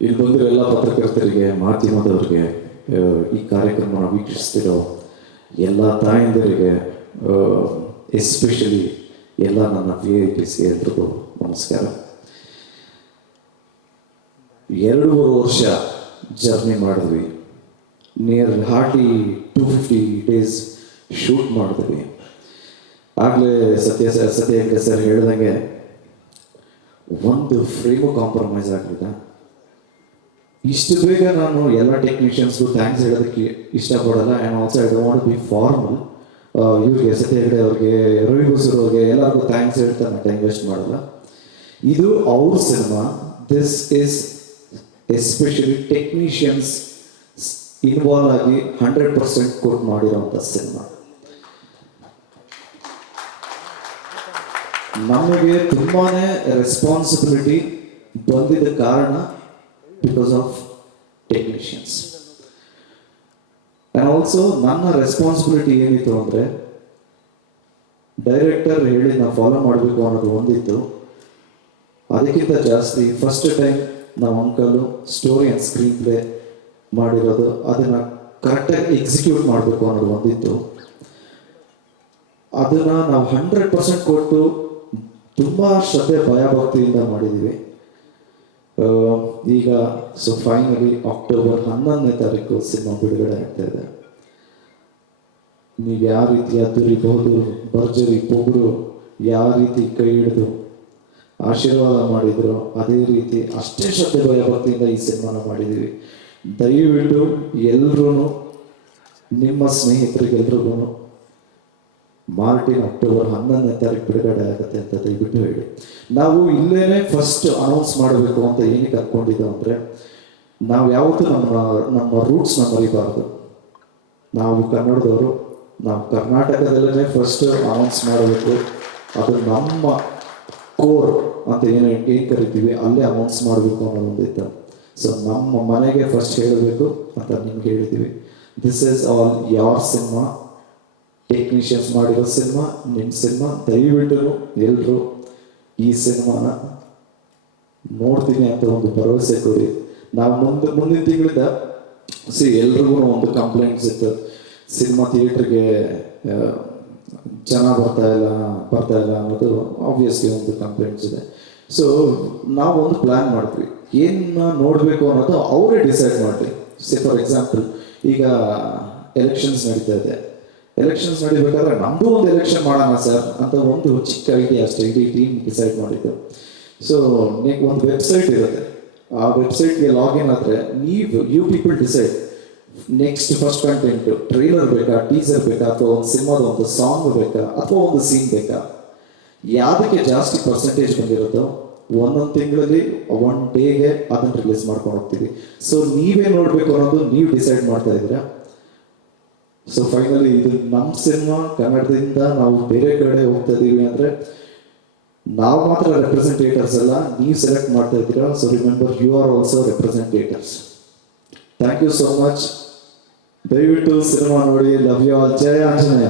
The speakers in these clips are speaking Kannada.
ಇಲ್ಲಿ ಬಂದಿರೋ ಎಲ್ಲ ಪತ್ರಕರ್ತರಿಗೆ, ಮಾಧ್ಯಮದವರಿಗೆ, ಈ ಕಾರ್ಯಕ್ರಮನ ವೀಕ್ಷಿಸ್ತಿರೋ ಎಲ್ಲ ತಾಯಂದಿರಿಗೆ, ಎಸ್ಪೆಷಲಿ ಎಲ್ಲ ನನ್ನ VIPಸ್ಗೆ ಎಲ್ರಿಗೂ ನಮಸ್ಕಾರ. 2.5 ವರ್ಷ ಜರ್ನಿ ಮಾಡಿದ್ವಿ. ಹಾರ್ಡ್ಲಿ 250 days ಶೂಟ್ ಮಾಡಿದ್ವಿ. ಆಗಲೇ ಸತ್ಯ ಸರ್ ಹೇಳ್ದಂಗೆ ಒಂದು ಫ್ರೇಮು ಕಾಂಪ್ರಮೈಸ್ ಆಗಲಿಲ್ಲ. ಇಷ್ಟು ಬೇಗ ನಾನು ಎಲ್ಲ ಟೆಕ್ನಿಷಿಯನ್ಸ್ಗೂ ಥ್ಯಾಂಕ್ಸ್ ಹೇಳೋದಕ್ಕೆ ಇಷ್ಟಪಡಲ್ಲ. And also I don't want to be formal. ಇವ್ರಿಗೆ ಸತ್ಯ ಹೆಗಡೆ ಅವ್ರಿಗೆ, ರವಿ ಬಸೂರ್ ಅವ್ರಿಗೆ ಎಲ್ಲರಿಗೂ ಥ್ಯಾಂಕ್ಸ್ ಹೇಳ್ತಾ ನಾನು ಟೈಮ್ ವೇಸ್ಟ್ ಮಾಡಲ್ಲ. ಇದು ಅವ್ರ cinema. This is especially technicians involve ಆಗಿ 100% ಕೊಟ್ಟು ಮಾಡಿರೋಂಥ ಸಿನಿಮಾ. ನಮಗೆ ತುಂಬಾ ರೆಸ್ಪಾನ್ಸಿಬಿಲಿಟಿ ಬಂದಿದ್ದ ಕಾರಣ because of technicians. And also ನನ್ನ ರೆಸ್ಪಾನ್ಸಿಬಿಲಿಟಿ ಏನಿತ್ತು ಅಂದರೆ, ಡೈರೆಕ್ಟರ್ ಹೇಳಿ ನಾವು ಫಾಲೋ ಮಾಡಬೇಕು ಅನ್ನೋದು ಒಂದಿತ್ತು. ಅದಕ್ಕಿಂತ ಜಾಸ್ತಿ ಫಸ್ಟ್ ಟೈಮ್ ನಮ್ಮ uncle story and screen play ಮಾಡಿರೋದು, ಅದನ್ನು ಕರೆಕ್ಟಾಗಿ ಎಕ್ಸಿಕ್ಯೂಟ್ ಮಾಡಬೇಕು ಅನ್ನೋದು ಒಂದಿತ್ತು. ಅದನ್ನು ನಾವು 100% ಕೊಟ್ಟು ತುಂಬ ಶ್ರದ್ಧೆ ಭಯಭಕ್ತಿಯಿಂದ ಮಾಡಿದ್ದೀವಿ. ಈಗ ಫೈನಲಿ ಅಕ್ಟೋಬರ್ 11ನೇ ತಾರೀಕು ಸಿನಿಮಾ ಬಿಡುಗಡೆ ಆಗ್ತಾ ಇದೆ. ನೀವು ಯಾವ ರೀತಿ ಅದ್ದೂರಿಬಹುದು, ಭರ್ಜರಿ ಪೊಗರು ಯಾವ ರೀತಿ ಕೈ ಹಿಡಿದು ಆಶೀರ್ವಾದ ಮಾಡಿದ್ರು, ಅದೇ ರೀತಿ ಅಷ್ಟೇ ಶ್ರದ್ಧೆ ಭಯಭಕ್ತಿಯಿಂದ ಈ ಸಿನಿಮಾನ ಮಾಡಿದ್ದೀವಿ. ದಯವಿಟ್ಟು ಎಲ್ಲರೂ ನಿಮ್ಮ ಸ್ನೇಹಿತರಿಗೆಲ್ರಿಗೂ ಮಾರ್ಟಿನ್ ಅಕ್ಟೋಬರ್ 11ನೇ ತಾರೀಕು ಬಿಡುಗಡೆ ಆಗುತ್ತೆ ಅಂತ ದಯವಿಟ್ಟು ಹೇಳಿ. ನಾವು ಇಲ್ಲೇನೆ ಫಸ್ಟ್ ಅನೌನ್ಸ್ ಮಾಡಬೇಕು ಅಂತ ಏನಕ್ಕೆ ಅನ್ಕೊಂಡಿದ್ದೆವು ಅಂದರೆ, ನಾವು ಯಾವತ್ತೂ ನಮ್ಮ ರೂಟ್ಸ್ನ ಮರಿಬಾರ್ದು. ನಾವು ಕನ್ನಡದವರು, ನಾವು ಕರ್ನಾಟಕದಲ್ಲೇ ಫಸ್ಟ್ ಅನೌನ್ಸ್ ಮಾಡಬೇಕು. ಅದು ನಮ್ಮ ಕೋರ್ ಅಂತ ಏನು ಕರಿತೀವಿ, ಅಲ್ಲೇ ಅನೌನ್ಸ್ ಮಾಡಬೇಕು ಅನ್ನೋದು ಒಂದಿತ್ತು. ಸೊ ನಮ್ಮ ಮನೆಗೆ ಫಸ್ಟ್ ಹೇಳಬೇಕು ಅಂತ ನಿಮ್ಗೆ ಹೇಳಿದ್ದೀವಿ. This is all your cinema, technicians ಮಾಡಿರೋ ಸಿನಿಮಾ, ನಿಮ್ಮ ಸಿನಿಮಾ. ದಯವಿಟ್ಟು ಎಲ್ಲರೂ ಈ ಸಿನಿಮಾನ ನೋಡ್ತೀನಿ ಅಂತ ಒಂದು ಭರವಸೆ ಕೊಡಿ. ನಾವು ಮುಂದಿನ ತಿಂಗಳಿಂದ ಎಲ್ರಿಗೂ ಒಂದು ಕಂಪ್ಲೇಂಟ್ಸ್ ಇತ್ತು, ಸಿನಿಮಾ ಥಿಯೇಟ್ರಿಗೆ ಜನ ಬರ್ತಾ ಇಲ್ಲ ಅನ್ನೋದು ಆಬ್ವಿಯಸ್ಲಿ ಒಂದು ಕಂಪ್ಲೇಂಟ್ಸ್ ಇದೆ. ಸೊ ನಾವು ಒಂದು ಪ್ಲ್ಯಾನ್ ಮಾಡ್ತೀವಿ, ಏನು ನೋಡಬೇಕು ಅನ್ನೋದು ಅವರೇ ಡಿಸೈಡ್ ಮಾಡ್ತೀವಿ. ಫಾರ್ ಎಕ್ಸಾಂಪಲ್, ಈಗ ಎಲೆಕ್ಷನ್ಸ್ ನಡೀತಾ ಇದೆ. ಎಲೆಕ್ಷನ್ಸ್ ನಡಿಬೇಕಾದ್ರೆ ನಮ್ಮದು ಒಂದು ಎಲೆಕ್ಷನ್ ಮಾಡೋಣ ಸರ್ ಅಂತ ಒಂದು ಚಿಕ್ಕ ಐಡಿಯಾ ಅಷ್ಟೇ ಇಡೀ ಟೀಮ್ ಡಿಸೈಡ್ ಮಾಡಿದ್ದು. ಸೊ ಒಂದು ವೆಬ್ಸೈಟ್ ಇರುತ್ತೆ, ಆ ವೆಬ್ಸೈಟ್ಗೆ ಲಾಗಿನ್ ಆದರೆ you people decide next first content trailer ಬೇಕಾ, ಟೀಸರ್ ಬೇಕಾ, ಅಥವಾ ಒಂದು ಸಿನಿಮಾದ ಒಂದು ಸಾಂಗ್ ಬೇಕಾ, ಅಥವಾ ಒಂದು ಸೀನ್ ಬೇಕಾ. ಯಾವುದಕ್ಕೆ ಜಾಸ್ತಿ ಪರ್ಸೆಂಟೇಜ್ ಬಂದಿರುತ್ತೋ ಒಂದೊಂದು ತಿಂಗಳಲ್ಲಿ 1 ಡೇಗೆ ಅದನ್ನು ರಿಲೀಸ್ ಮಾಡ್ಕೊಂಡು ಹೋಗ್ತೀವಿ. ಸೊ ನೀವೇ ನೋಡಬೇಕು ಅನ್ನೋದು ನೀವು ಡಿಸೈಡ್ ಮಾಡ್ತಾ ಇದ್ದೀರಾ. ಸೊ ಫೈನಲಿ ಇದು ನಮ್ಮ ಸಿನಿಮಾ. ಕನ್ನಡದಿಂದ ನಾವು ಬೇರೆ ಕಡೆ ಹೋಗ್ತಾ ಇದ್ದೀವಿ ಅಂದರೆ ನಾವು ಮಾತ್ರ ರೆಪ್ರೆಸೆಂಟೇಟರ್ಸ್ ಅಲ್ಲ, ನೀವು ಸೆಲೆಕ್ಟ್ ಮಾಡ್ತಾ ಇದ್ದೀರಾ. So remember, you are also representators. Thank you so much. ದಯವಿಟ್ಟು ಸಿನಿಮಾ ನೋಡಿ. Love you all. ಜಯ ಆಂಜನೇಯ.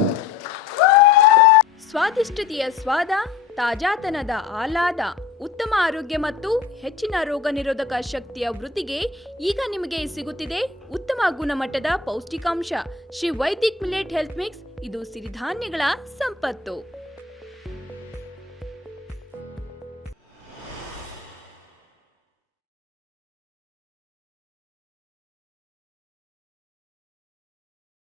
ಸ್ವಾದಿಷ್ಟತೆಯ ಸ್ವಾದ, ತಾಜಾತನದ ಆಹ್ಲಾದ, ಉತ್ತಮ ಆರೋಗ್ಯ ಮತ್ತು ಹೆಚ್ಚಿನ ರೋಗ ನಿರೋಧಕ ಶಕ್ತಿಯ ವೃದ್ಧಿಗೆ ಈಗ ನಿಮಗೆ ಸಿಗುತ್ತಿದೆ ಉತ್ತಮ ಗುಣಮಟ್ಟದ ಪೌಷ್ಟಿಕಾಂಶ Shri Vaidik millet health mix. ಇದು ಸಿರಿಧಾನ್ಯಗಳ ಸಂಪತ್ತು.